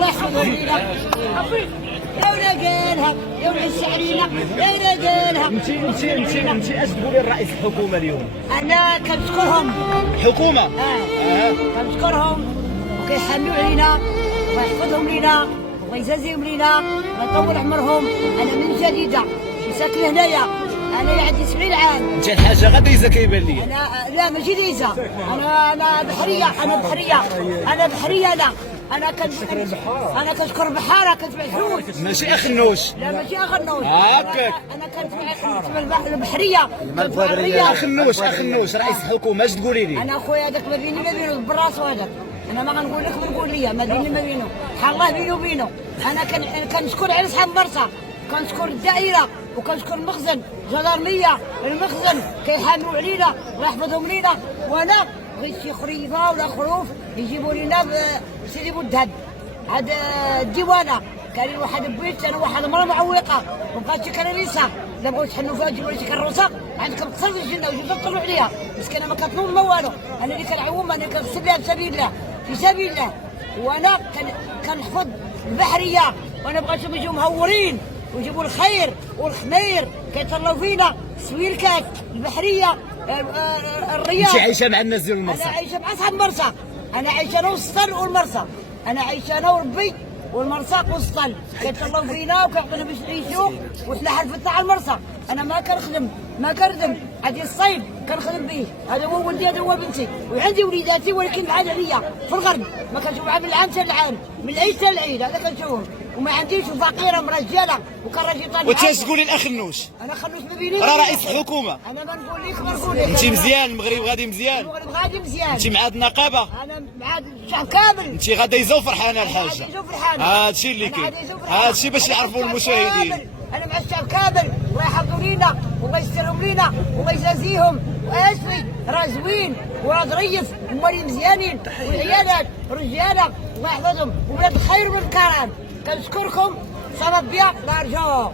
الله يحفظهم لينا. يا ولادنا يا ولاد الشعرينا يا ولادنا. انت اش تقولي لرئيس الحكومه اليوم؟ انا كنشكرهم الحكومه كنشكرهم وكيحاميو علينا الله يحفظهم لينا الله يجازيهم لينا الله يطول عمرهم. انا من جديده ساكنه هنايا، انا عندي 70 عام. انت الحاجه غاديزه كيبان لي. انا لا ماشي ديزه، انا بحريه انا بحريه انا كنشكر البحاره كنتبع الحوت ماشي اخنوش. لا ماشي اخنوش هكاك انا كنتبع البحريه اخنوش رئيس الحكومه اش تقولي لي؟ انا خويا هذاك ما بيني ما بينه بالراس وهذاك انا ما غنقول لك ما نقول ليا ما بيني ما بينه حال الله بيني وبينه. انا كنشكر على صحاب مرسى كنشكر الدائره وكنشكر المخزن جدارميه المخزن كيحاميو علينا الله يحفظهم لينا. وانا بغيت شي خريفه ولا خروف يجيبوا لنا بسيدي بودهب هاد الديوانه. كاين واحد بيت انا واحد المراه معوقه وبقات شي كنيسه الا بغيتو تحنوا فيها تجيبوا لي شي كروسه عندكم تصل في الجنه وجيتوا تطلعوا عليها مسكينه ما كتنوض ما والو. انا اللي كنعوم انا كنغسل لها في سبيل الله وانا كنحفظ البحريه وانا بغيتهم يجيو مهورين ويجيبوا الخير والخمير كيطلعوا فينا السويركات البحريه الرياض. انت عايشه مع الناس ديال المرسى؟ انا عايشه مع اصحاب مرسى، انا عايشه انا والسطل والمرسى، انا عايشه انا وربي والمرساق والسطل كيطلعوا فينا وكيعطونا باش نعيشوا وحنا حرفتنا على المرسى. انا ما كنخدم ما كنردم هذه الصيد كنخدم به هذا هو ولدي هذا هو بنتي وعندي وليداتي ولكن بعاد عليا في الغرب ما كنشوف من العام حتى العام من العيد حتى العيد هذا كنشوفهم وما عنديش فقيره مرجاله وكراجي طالع. وانت تقولي الاخنوش؟ انا خلوش ما بيني راه رئيس الحكومه. انا ما نقول لك ما نقول لك انت مزيان المغرب غادي مزيان؟ المغرب غادي مزيان. انت مع هاد النقابه؟ انا مع الشعب كامل. انت غاديزه وفرحانه الحاجه. هادشي اللي كاين هادشي باش يعرفوا المشاهدين. انا مع الشعب كامل الله يحفظوا لينا والله يسترهم لينا والله يجازيهم واسفي راه زوين وراه ظريف ومالي مزيانين والعيالات رجاله الله يحفظهم وولاد الخير وولاد الكرم. كنشكركم صرف بيا نرجو.